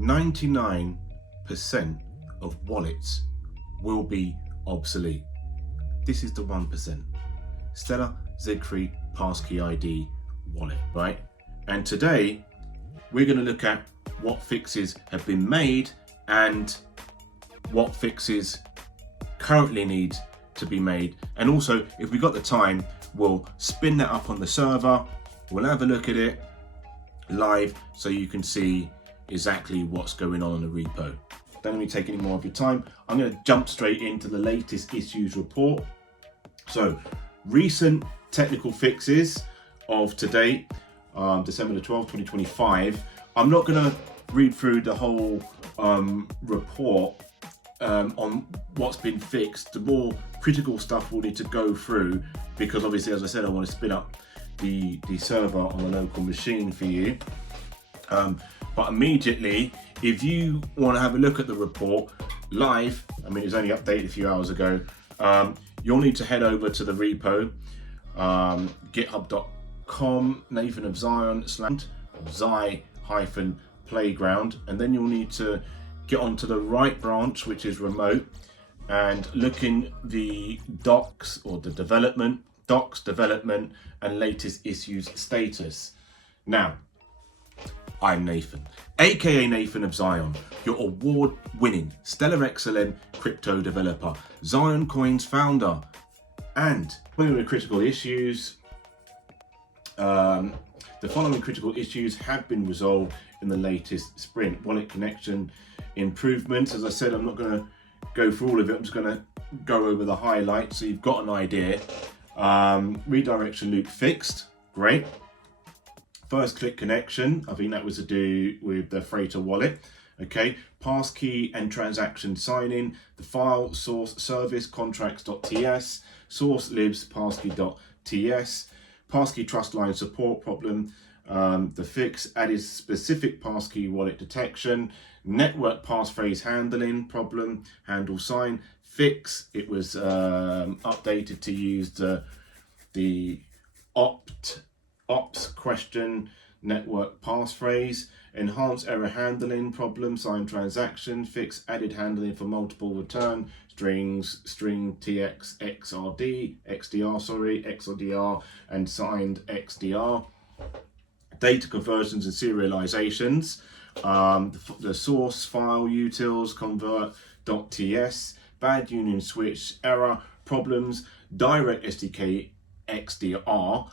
99% of wallets will be obsolete. This is the 1%. Stellar Zig3 passkey ID wallet, right? And today we're going to look at what fixes have been made and what fixes currently need to be made. And also, if we got the time, we'll spin that up on the server. We'll have a look at it live so you can see exactly what's going on in the repo. Don't let me take any more of your time. I'm going to jump straight into the latest issues report. So, recent technical fixes of today, December the 12th, 2025. I'm not going to read through the whole report on what's been fixed. The more critical stuff we'll need to go through, because obviously, as I said, I want to spin up the server on the local machine for you. But immediately, if you want to have a look at the report live, I mean, it was only updated a few hours ago, you'll need to head over to the repo, github.com, Nathan of Zion, /Zi-playground, and then you'll need to get onto the right branch, which is remote, and look in the docs or the development, and latest issues status. Now, I'm Nathan, aka Nathan of Zion, your award-winning Stellar XLM crypto developer, Zioncoin's founder, and one of the critical issues. The following critical issues have been resolved in the latest sprint. Wallet connection improvements. As I said, I'm not going to go through all of it. I'm just going to go over the highlights so you've got an idea. Redirection loop fixed. Great. First click connection, I think that was to do with the Freighter wallet. Okay, passkey and transaction sign-in, the file source service contracts.ts, source libs passkey.ts, passkey trust line support problem, the fix added specific passkey wallet detection, network passphrase handling problem, handle sign, fix, it was updated to use the ops question network passphrase, enhance error handling problem, sign transaction, fix added handling for multiple return strings, string tx xdr, and signed xdr, data conversions and serializations, the source file utils convert.ts, bad union switch error problems, direct SDK xdr,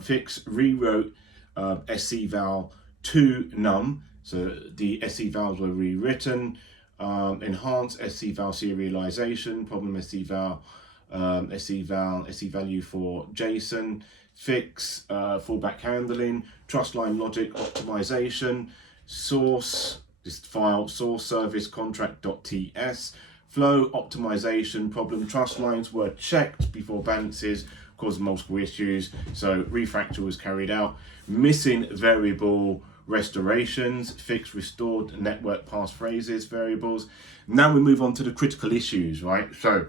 fix rewrote scval to num, so the scvals were rewritten, enhance scval serialization, problem scval scvalue for JSON, fix fallback handling, trust line logic optimization, source, this file source service contract.ts, flow optimization problem, trust lines were checked before balances, caused multiple issues, so refactor was carried out, missing variable restorations, fixed restored network passphrases variables. Now we move on to the critical issues, right? So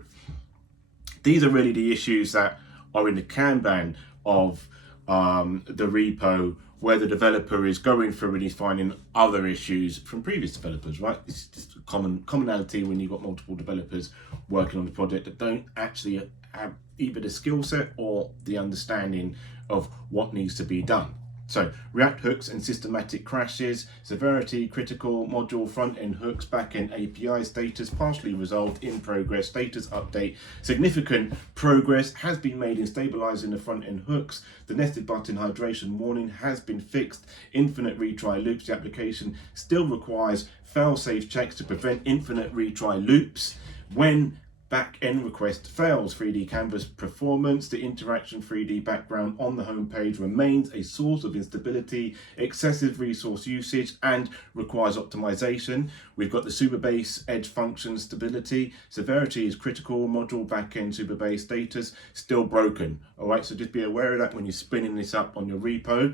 these are really the issues that are in the Kanban of the repo, where the developer is going through and he's finding other issues from previous developers, right? It's just a commonality when you've got multiple developers working on the project that don't actually have either the skill set or the understanding of what needs to be done. So React hooks and systematic crashes, severity, critical, module front-end hooks, back-end API status, partially resolved, in progress, status update. Significant progress has been made in stabilizing the front-end hooks. The nested button hydration warning has been fixed. Infinite retry loops, the application still requires fail-safe checks to prevent infinite retry loops. When back-end request fails, 3D canvas performance, the interaction 3D background on the home page remains a source of instability, excessive resource usage, and requires optimization. We've got the Supabase edge function stability, severity is critical, module back-end Supabase status still broken. All right, so just be aware of that when you're spinning this up on your repo.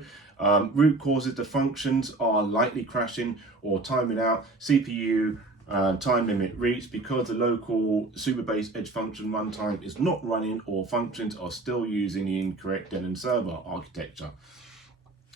Root causes, the functions are likely crashing or timing out, CPU time limit reached because the local Supabase edge function runtime is not running or functions are still using the incorrect dead-end server architecture.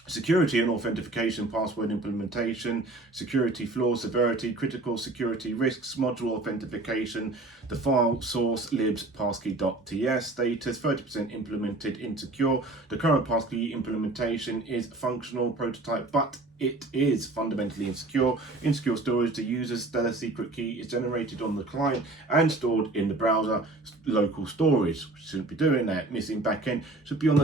security and authentication, password implementation, security flaws, severity, critical security risks, module authentication, the file source libs passkey.ts status, 30% implemented insecure. The current passkey implementation is functional prototype, but it is fundamentally insecure. Insecure storage, the user's Stellar secret key is generated on the client and stored in the browser local storage. Shouldn't be doing that. Missing backend should be on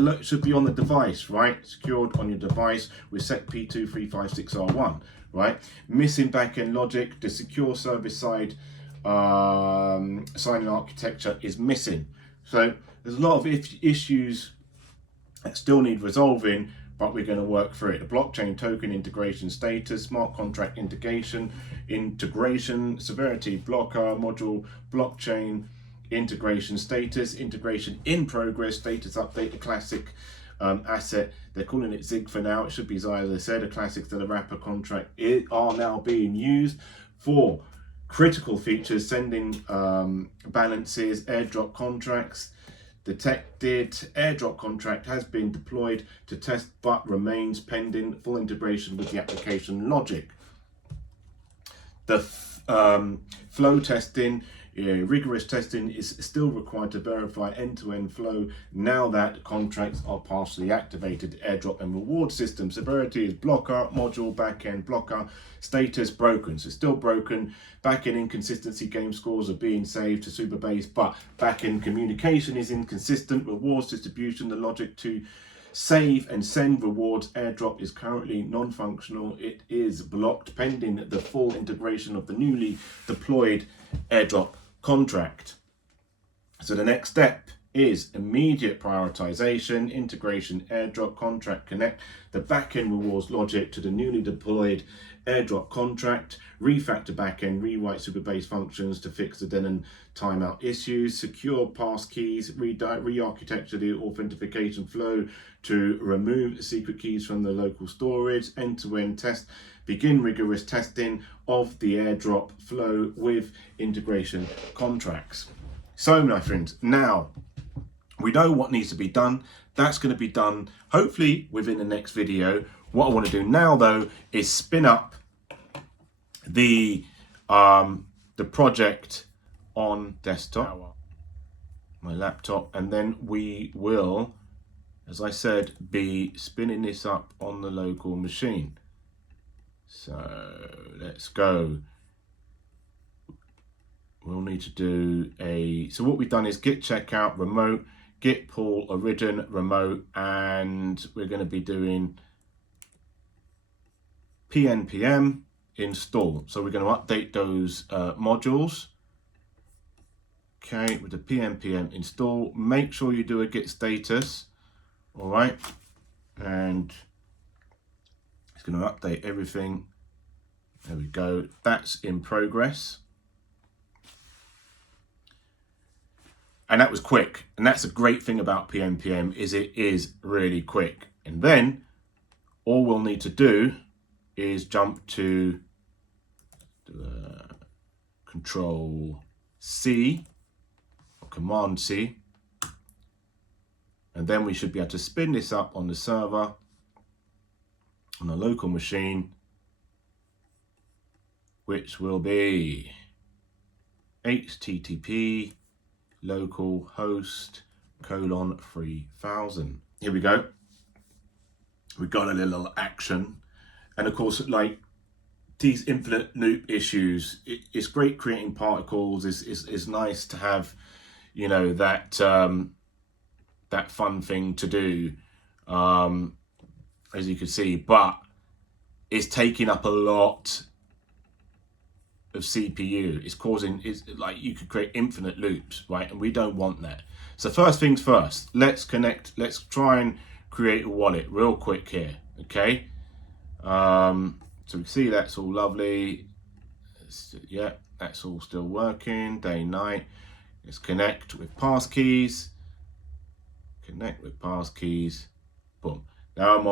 the device, right? Secured on your device with sec p2356r1, right? Missing backend logic, the secure service side signing architecture is missing. So there's a lot of issues that still need resolving, but we're going to work through it. The blockchain token integration status, smart contract integration, severity, blocker, module, blockchain integration status, integration in progress, status update, the classic asset. They're calling it Zig for now. It should be Zio, as I said. A classic Stellar wrapper contract are now being used for critical features, sending balances, airdrop contracts. Detected airdrop contract has been deployed to test but remains pending full integration with the application logic. The flow testing, rigorous testing is still required to verify end-to-end flow now that contracts are partially activated. Airdrop and reward system severity is blocker, module, backend blocker, status broken. So still broken. Backend inconsistency, game scores are being saved to Supabase, but backend communication is inconsistent. Rewards distribution, the logic to save and send rewards airdrop is currently non-functional. It is blocked pending the full integration of the newly deployed airdrop contract. So the next step is immediate prioritization, integration, airdrop contract, connect the backend rewards logic to the newly deployed airdrop contract, refactor backend, rewrite Supabase functions to fix the then and timeout issues, secure passkeys, re-architecture the authentication flow to remove secret keys from the local storage, end-to-end test, begin rigorous testing of the airdrop flow with integration contracts. So my friends, now we know what needs to be done. That's going to be done hopefully within the next video. What I want to do now though is spin up the project on desktop, my laptop, and then we will, as I said, be spinning this up on the local machine. So let's go. We'll need to do so what we've done is git checkout remote, git pull origin remote, and we're going to be doing pnpm install. So we're going to update those modules. Okay, with the pnpm install, make sure you do a git status. All right, and it's going to update everything. There we go. That's in progress. And that was quick. And that's a great thing about pnpm, is it is really quick. And then all we'll need to do is jump to Control C or Command C, and then we should be able to spin this up on the server on a local machine, which will be http localhost :3000. Here we go. We got a little action. And of course, like these infinite loop issues, it's great creating particles. It's nice to have, you know, that that fun thing to do, as you can see, but it's taking up a lot of CPU. It's like you could create infinite loops, right? And we don't want that. So first things first, let's try and create a wallet real quick here, okay? So we can see that's all lovely. Yeah, that's all still working, day, night. Let's connect with passkeys. Connect with passkeys. Boom. Now I'm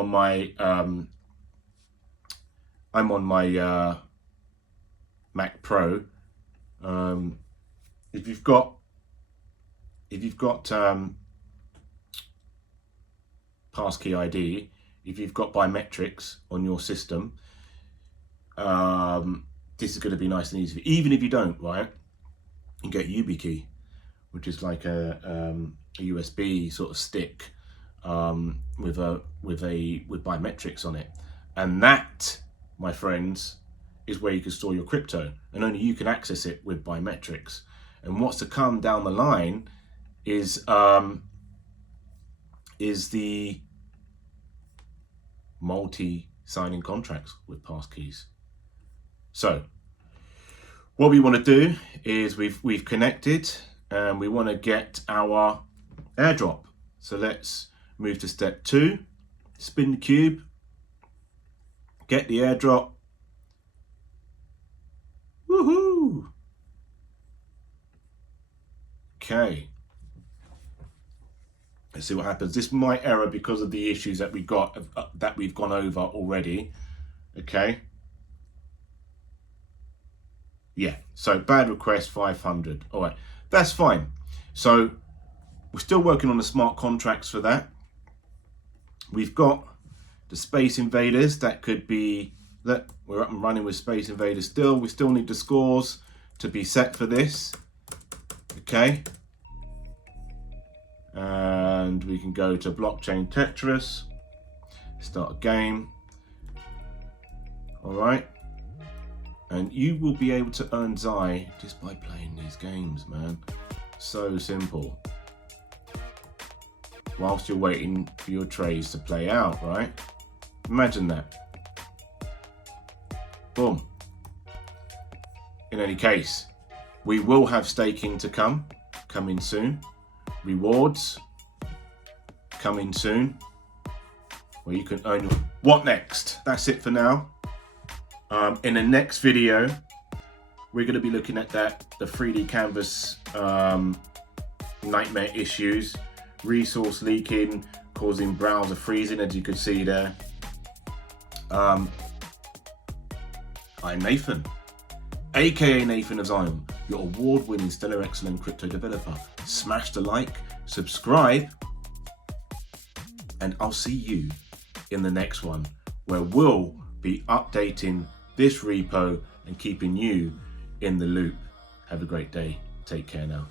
on my Mac Pro. If you've got passkey ID, if you've got biometrics on your system, this is going to be nice and easy. Even if you don't, right, you get YubiKey, which is like a USB sort of stick with biometrics on it, and that, my friends, is where you can store your crypto, and only you can access it with biometrics. And what's to come down the line is the multi-signing contracts with passkeys. So what we want to do is we've connected, and we want to get our airdrop. So let's move to step 2, spin the cube, get the airdrop. Woohoo! Okay. Let's see what happens. This might error because of the issues that we've gone over already. Okay. Yeah. So bad request 500. All right. That's fine. So we're still working on the smart contracts for that. We've got the Space Invaders. That could be that we're up and running with Space Invaders still. We still need the scores to be set for this. Okay. And we can go to blockchain Tetris, start a game. All right. And you will be able to earn Zai just by playing these games, man. So simple. Whilst you're waiting for your trades to play out, right? Imagine that. Boom. In any case, we will have staking to coming soon. Rewards coming soon, where you can earn your... What next? That's it for now. In the next video, we're going to be looking at the 3D canvas nightmare issues, resource leaking, causing browser freezing, as you could see there. I'm Nathan, aka Nathan of Zion, your award-winning Stellar Excellent crypto developer. Smash the like, subscribe, and I'll see you in the next one, where we'll be updating this repo and keeping you in the loop. Have a great day. Take care now.